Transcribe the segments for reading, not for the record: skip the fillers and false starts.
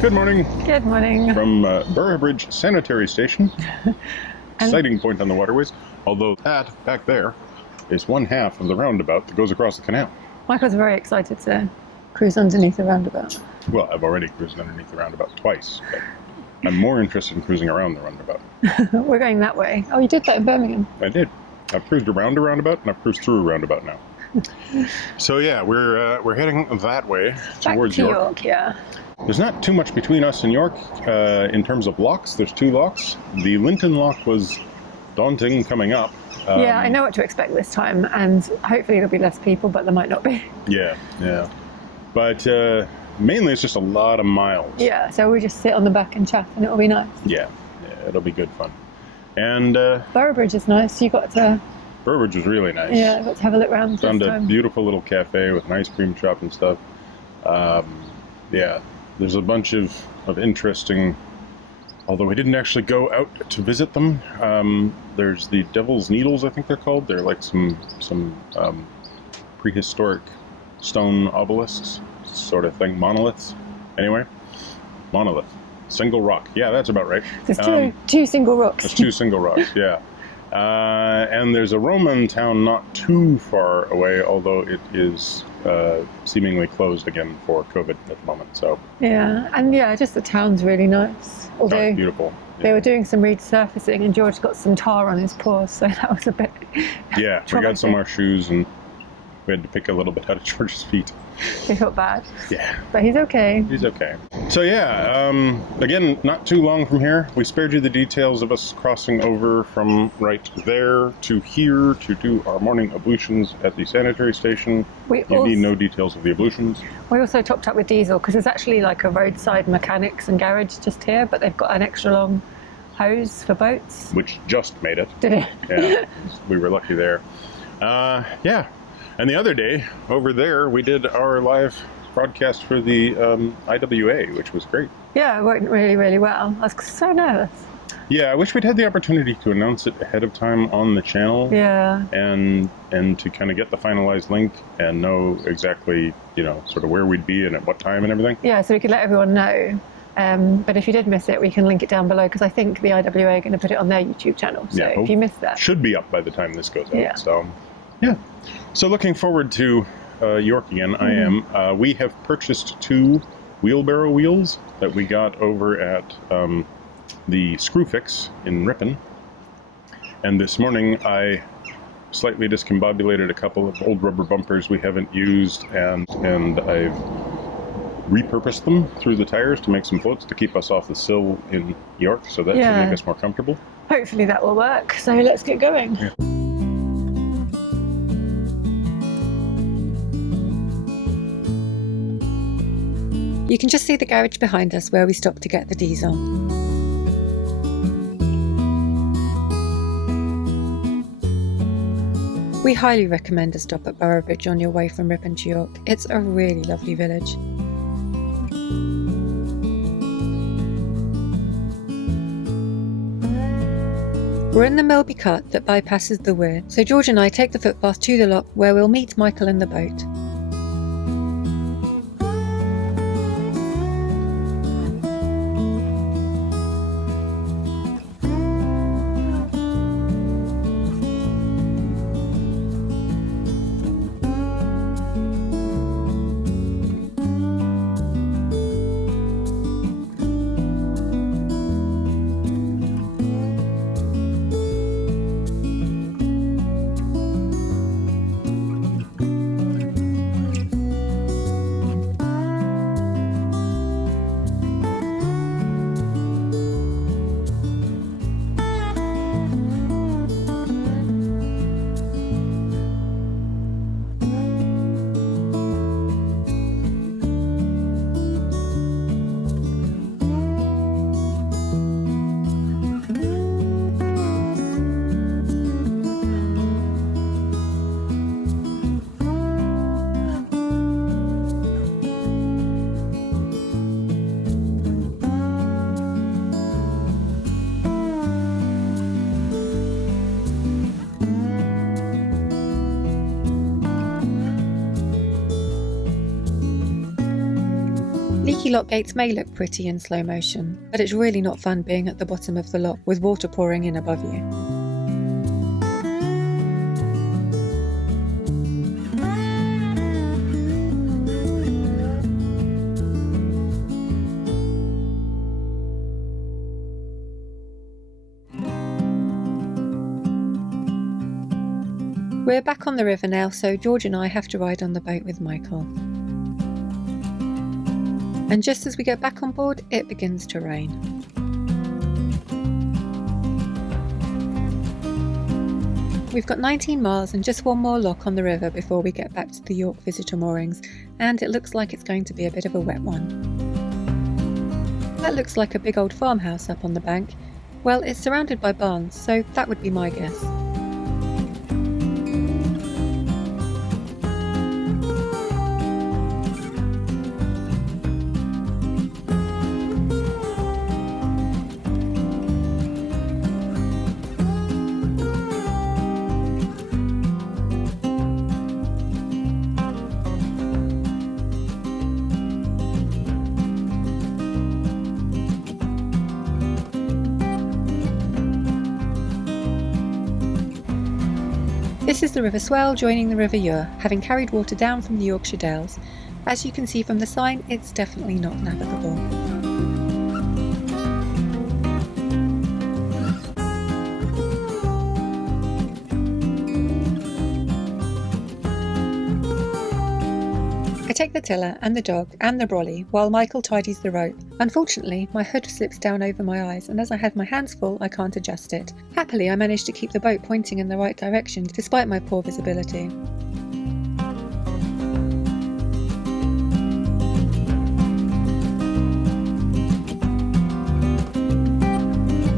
Good morning. Good morning. From Boroughbridge Sanitary Station. Exciting point on the waterways. Although that, back there, is one half of the roundabout that goes across the canal. Michael's very excited to cruise underneath the roundabout. Well, I've already cruised underneath the roundabout twice, but I'm more interested in cruising around the roundabout. We're going that way. Oh, you did that in Birmingham? I did. I've cruised around a roundabout, and I've cruised through a roundabout now. So yeah, we're heading that way towards York. Yeah. There's not too much between us and York in terms of locks. There's 2 locks. The Linton lock was daunting coming up. Yeah, I know what to expect this time, and hopefully there'll be less people, but there might not be. Yeah. But mainly it's just a lot of miles. Yeah, so we just sit on the back and chat, and it'll be nice. Yeah, it'll be good fun. And Boroughbridge is nice. You got to. Boroughbridge was really nice. Yeah, I got to have a look around. Found a beautiful little cafe with an ice cream shop and stuff. Yeah, there's a bunch of interesting, although we didn't actually go out to visit them. There's the Devil's Needles, I think they're called. They're like some prehistoric stone obelisks sort of thing, monoliths. Anyway, monolith, single rock. Yeah, that's about right. There's two single rocks. There's 2 single rocks, yeah. And there's a Roman town not too far away, although it is seemingly closed again for COVID at the moment. So yeah, and yeah, just the town's really nice. Although beautiful. Yeah. They were doing some resurfacing, and George got some tar on his paws, so that was a bit. Yeah, we got some of our shoes, and we had to pick a little bit out of George's feet. We felt bad. Yeah. But he's okay. He's okay. So yeah, again, not too long from here. We spared you the details of us crossing over from right there to here to do our morning ablutions at the sanitary station. You need no details of the ablutions. We also topped up with diesel, because there's actually like a roadside mechanics and garage just here, but they've got an extra long hose for boats. Which just made it. Did it? Yeah, we were lucky there. Yeah. And the other day, over there, we did our live broadcast for the IWA, which was great. Yeah, it worked really, really well. I was so nervous. Yeah, I wish we'd had the opportunity to announce it ahead of time on the channel. Yeah. And to kind of get the finalized link and know exactly, sort of where we'd be and at what time and everything. Yeah, so we could let everyone know. But if you did miss it, we can link it down below, because I think the IWA are going to put it on their YouTube channel. So if you missed that. Should be up by the time this goes out. Yeah. So, yeah. So looking forward to York again. I am. We have purchased 2 wheelbarrow wheels that we got over at the Screw Fix in Ripon. And this morning I slightly discombobulated a couple of old rubber bumpers we haven't used, and I've repurposed them through the tires to make some floats to keep us off the sill in York, so that should make us more comfortable. Hopefully that will work. So let's get going. Yeah. You can just see the garage behind us where we stopped to get the diesel. We highly recommend a stop at Boroughbridge on your way from Ripon to York. It's a really lovely village. We're in the MILBY cut that bypasses the weir, so George and I take the footpath to the lock where we'll meet Michael in the boat. Leaky lock gates may look pretty in slow motion, but it's really not fun being at the bottom of the lock with water pouring in above you. We're back on the river now, so George and I have to ride on the boat with Michael. And just as we get back on board, it begins to rain. We've got 19 miles and just one more lock on the river before we get back to the York visitor moorings, and it looks like it's going to be a bit of a wet one. That looks like a big old farmhouse up on the bank. Well, it's surrounded by barns, so that would be my guess. This is the River Swale joining the River Ure, having carried water down from the Yorkshire Dales. As you can see from the sign, it's definitely not navigable. I take the tiller and the dog and the brolly while Michael tidies the rope. Unfortunately, my hood slips down over my eyes, and as I have my hands full, I can't adjust it. Happily, I manage to keep the boat pointing in the right direction despite my poor visibility.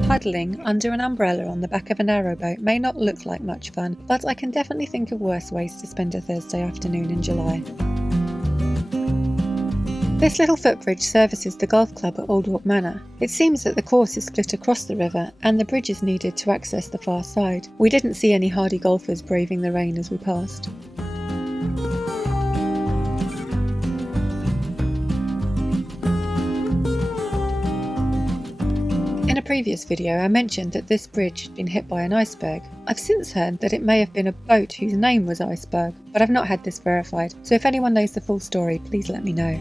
Huddling under an umbrella on the back of a narrowboat may not look like much fun, but I can definitely think of worse ways to spend a Thursday afternoon in July. This little footbridge services the golf club at ALDWALK Manor. It seems that the course is split across the river and the bridge is needed to access the far side. We didn't see any hardy golfers braving the rain as we passed. In a previous video I mentioned that this bridge had been hit by an iceberg. I've since heard that it may have been a boat whose name was Iceberg, but I've not had this verified, so if anyone knows the full story, please let me know.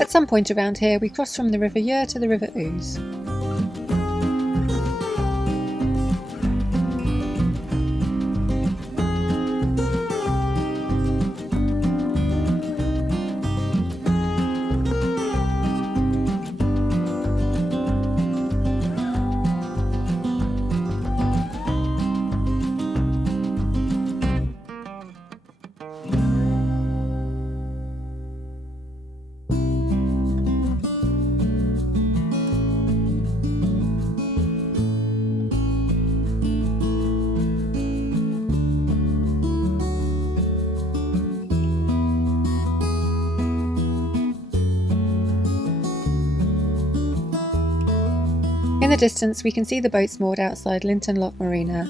At some point around here we cross from the River Ure to the River Ouse. In the distance we can see the boats moored outside Linton Lock Marina.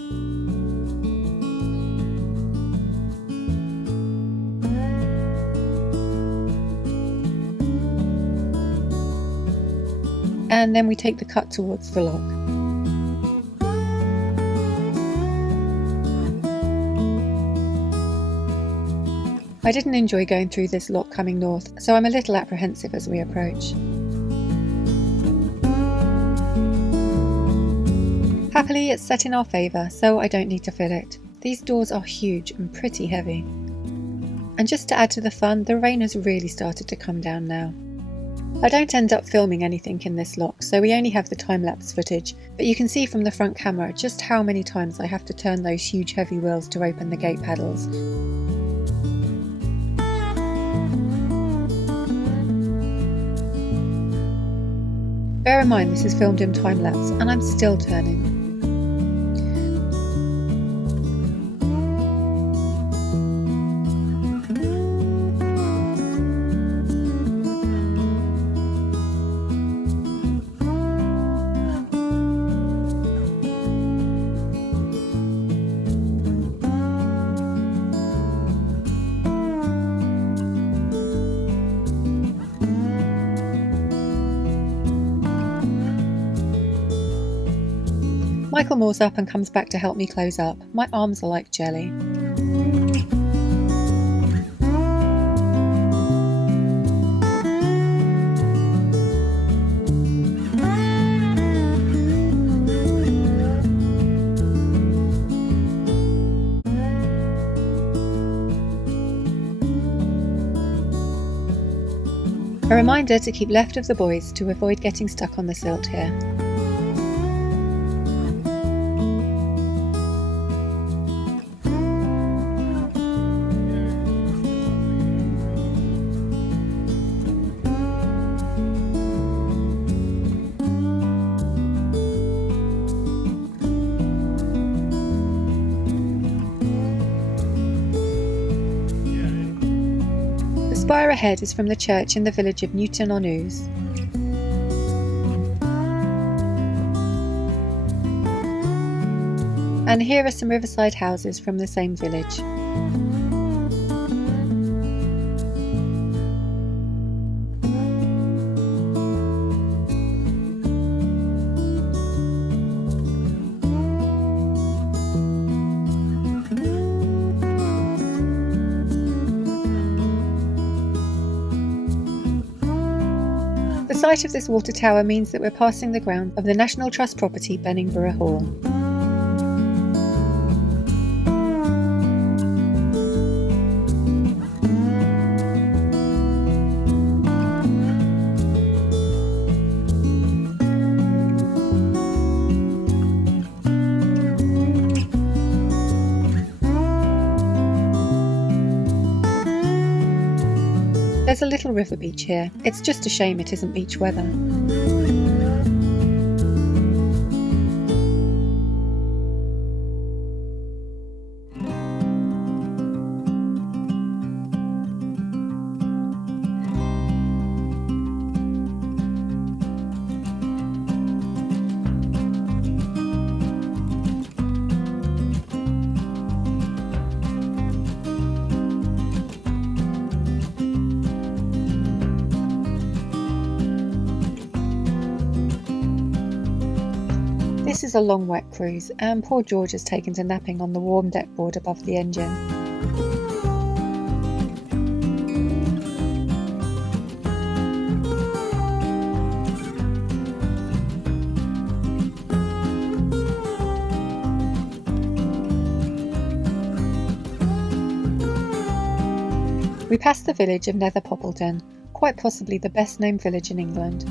And then we take the cut towards the lock. I didn't enjoy going through this lock coming north, so I'm a little apprehensive as we approach. Happily, it's set in our favour, so I don't need to fill it. These doors are huge and pretty heavy. And just to add to the fun, the rain has really started to come down now. I don't end up filming anything in this lock, so we only have the time-lapse footage, but you can see from the front camera just how many times I have to turn those huge heavy wheels to open the gate paddles. Bear in mind this is filmed in time-lapse and I'm still turning. Michael moors up and comes back to help me close up. My arms are like jelly. A reminder to keep left of the boys to avoid getting stuck on the silt here. The spire ahead is from the church in the village of NEWTON-ON-OUSE. And here are some riverside houses from the same village. The sight of this water tower means that we're passing the ground of the National Trust property Benningborough Hall. There's a little river beach here. It's just a shame it isn't beach weather. This is a long wet cruise, and poor George has taken to napping on the warm deck board above the engine. We pass the village of POPPLETON, quite possibly the best named village in England.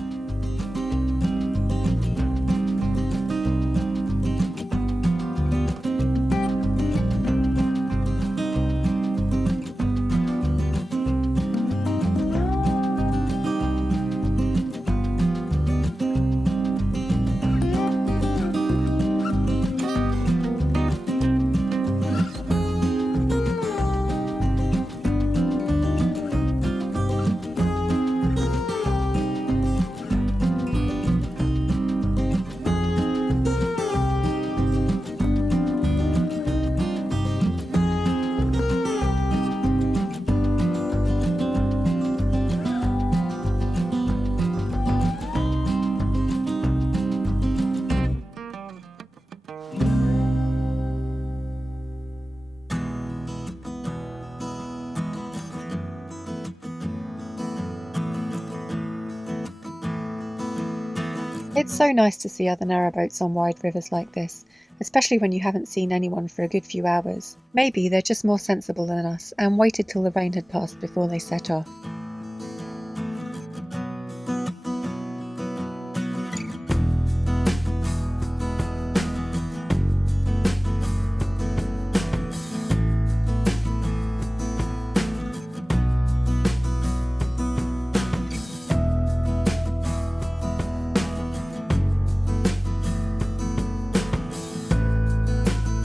It's so nice to see other narrowboats on wide rivers like this, especially when you haven't seen anyone for a good few hours. Maybe they're just more sensible than us and waited till the rain had passed before they set off.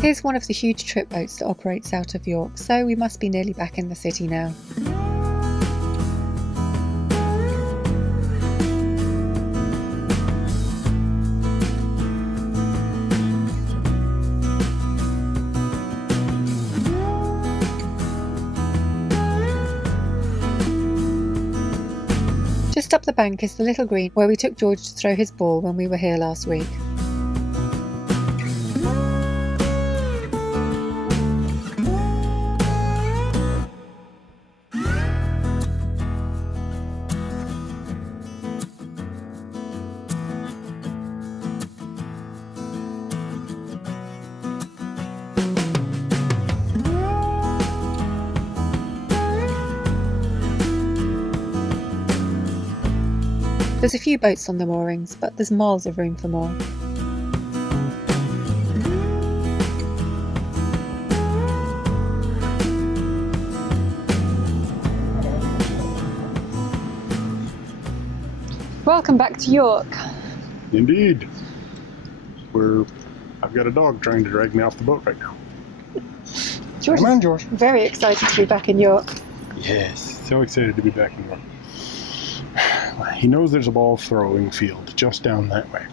Here's one of the huge trip boats that operates out of York, so we must be nearly back in the city now. Just up the bank is the little green where we took George to throw his ball when we were here last week. There's a few boats on the moorings, but there's miles of room for more. Welcome back to York. Indeed. I've got a dog trying to drag me off the boat right now. George Come on, is George. very excited to be back in York. Yes, so excited to be back in York. He knows there's a ball throwing field just down that way.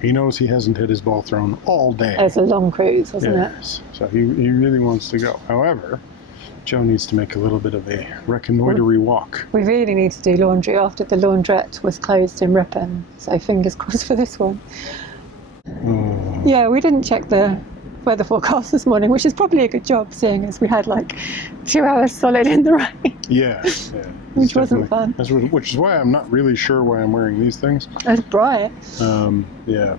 He knows he hasn't had his ball thrown all day. It was a long cruise, wasn't Yes, so he really wants to go. However, Joe needs to make a little bit of a reconnoitery walk. it? We really need to do laundry after the laundrette was closed in Ripon, so fingers crossed for this one. Oh. Yeah, we didn't check the weather forecast this morning, which is probably a good job, seeing as we had like 2 hours solid in the rain. Yeah. Which wasn't fun. Which is why I'm not really sure why I'm wearing these things. It's bright. Yeah.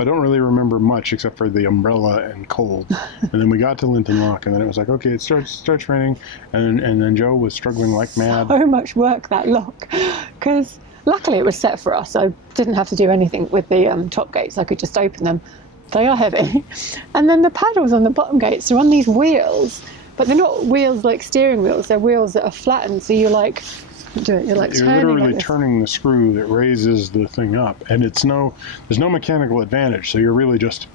I don't really remember much except for the umbrella and cold. And then we got to Linton Lock, and then it was like, okay, it starts raining, and then Joe was struggling like mad. So much work, that lock, because luckily it was set for us. I didn't have to do anything with the top gates. I could just open them. They are heavy. And then the paddles on the bottom gates are on these wheels, but they're not wheels like steering wheels. They're wheels that are flattened. So you're like, you're literally turning turning the screw that raises the thing up, and there's no mechanical advantage. So you're really just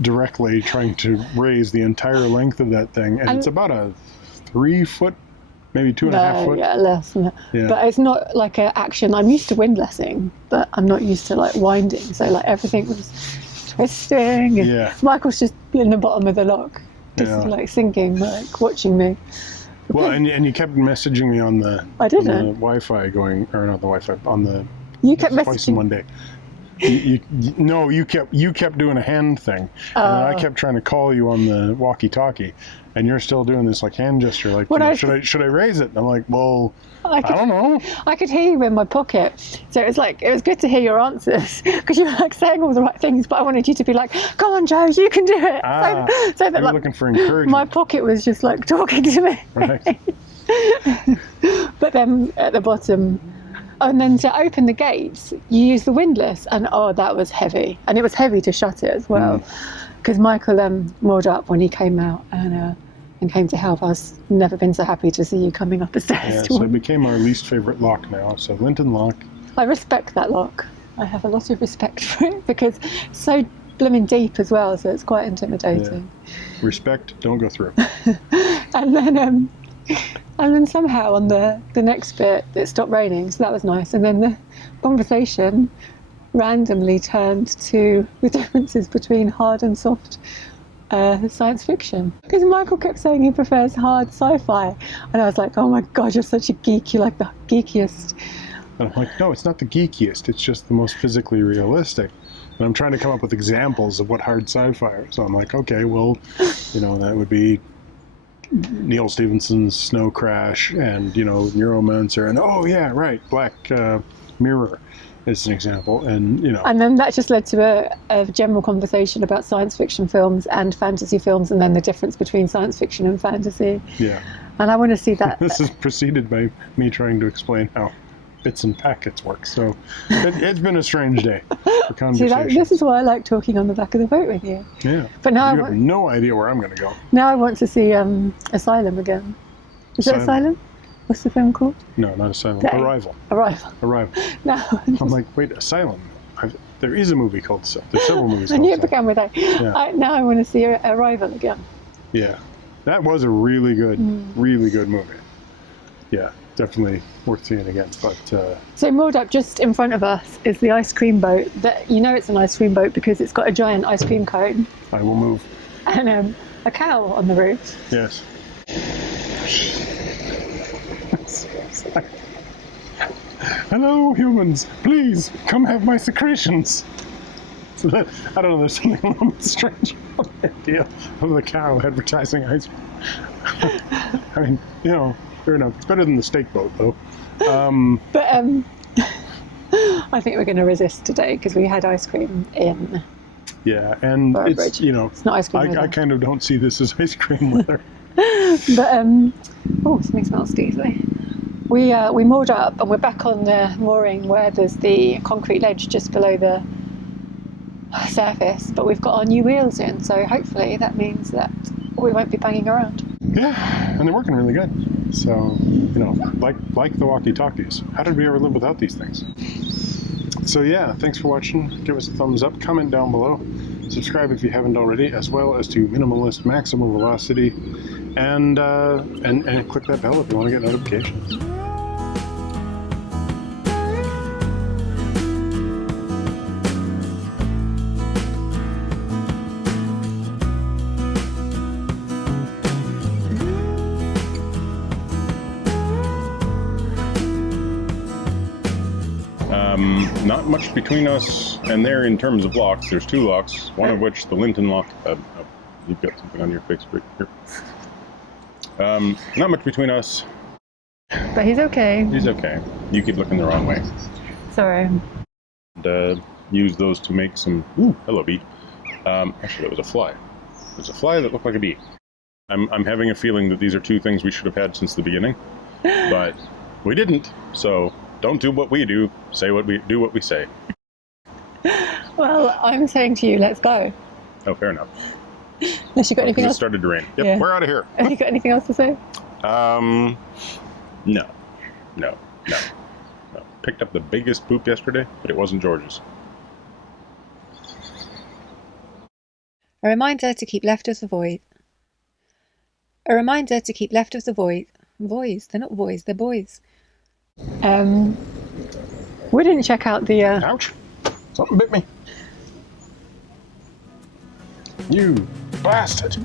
directly trying to raise the entire length of that thing, and it's about a 3 foot, maybe 2.5 foot. Yeah, less than that. Yeah. But it's not like an action. I'm used to windlassing, but I'm not used to like winding. So like everything was twisting. And Yeah. Michael's just in the bottom of the lock, just like sinking, like watching me. Well, and you kept messaging me on the I didn't. on the Wi-Fi on the You kept twice in messaging. one day. You kept doing a hand thing, and then I kept trying to call you on the walkie-talkie, and you're still doing this like hand gesture, like should I raise it? And I'm like, well, I don't know. I could hear you in my pocket, so it was good to hear your answers because you were like saying all the right things, but I wanted you to be like, "Come on, Joe, you can do it." So that you're like, looking for encouragement. my pocket was just like talking to me. Right. But then at the bottom, and then to open the gates, you use the windlass, and that was heavy, and it was heavy to shut it as well, because Michael moored up when he came out and came to help. I was never been so happy to see you coming up the stairs. Yeah, so it became our least favorite lock now. So Linton Lock. I respect that lock. I have a lot of respect for it because it's so blooming deep as well, so it's quite intimidating. Yeah. Respect, don't go through. And then somehow on the next bit it stopped raining, so that was nice. And then the conversation randomly turned to the differences between hard and soft science fiction. Because Michael kept saying he prefers hard sci-fi, and I was like, oh my god, you're such a geek, you're like the geekiest. And I'm like, no, it's not the geekiest, it's just the most physically realistic. And I'm trying to come up with examples of what hard sci-fi is. So I'm like, okay, well, that would be Neil Stephenson's Snow Crash and, Neuromancer and, oh yeah, right, Black Mirror is an example. And, And then that just led to a general conversation about science fiction films and fantasy films, and then the difference between science fiction and fantasy. Yeah. And I want to see that. This is preceded by me trying to explain how bits and packets work. So it's been a strange day for conversation. See, this is why I like talking on the back of the boat with you. Yeah. But now you have no idea where I'm going to go. Now I want to see Asylum again. Is it Asylum? What's the film called? No, not Asylum. Arrival. No. I'm like, wait, Asylum. There is a movie called There's several movies I called knew it began with A. Yeah. Now I want to see Arrival again. Yeah. That was a really good movie. Yeah, definitely worth seeing again. But so moored up just in front of us is the ice cream boat. It's an ice cream boat because it's got a giant ice cream cone. I will move. And a cow on the roof. Yes. Hello, humans. Please come have my secretions. So I don't know. There's something a little bit strange about the idea of the cow advertising ice cream. I mean, fair enough. It's better than the steak boat, though. But I think we're going to resist today because we had ice cream in. Yeah, and Boroughbridge. it's not ice cream. I kind of don't see this as ice cream weather. But something smells diesely. We moored up and we're back on the mooring where there's the concrete ledge just below the surface, but we've got our new wheels in, so hopefully that means that we won't be banging around. Yeah, and they're working really good. So, you know, like the walkie-talkies. How did we ever live without these things? So yeah, thanks for watching. Give us a thumbs up, comment down below, subscribe if you haven't already, as well as to Minimalist Maximum Velocity, and click that bell if you want to get notifications. Not much between us and there in terms of locks. There's two locks, one of which, the Linton lock, you've got something on your face right here. Not much between us. But he's okay. He's okay. You keep looking the wrong way. Sorry. And use those to make some... Ooh, hello, bee. Actually, that was a fly. It was a fly that looked like a bee. I'm having a feeling that these are two things we should have had since the beginning, but we didn't, so... Don't do what we do, do what we say. Well, I'm saying to you, let's go. Oh, fair enough. Unless you got anything else? It started to rain. Yep, Yeah. We're out of here. Have you got anything else to say? No. Picked up the biggest poop yesterday, but it wasn't George's. A reminder to keep left of the void. A reminder to keep left of the void. Boys, they're not boys, they're boys. We didn't check out the... Ouch! Something bit me. You bastard!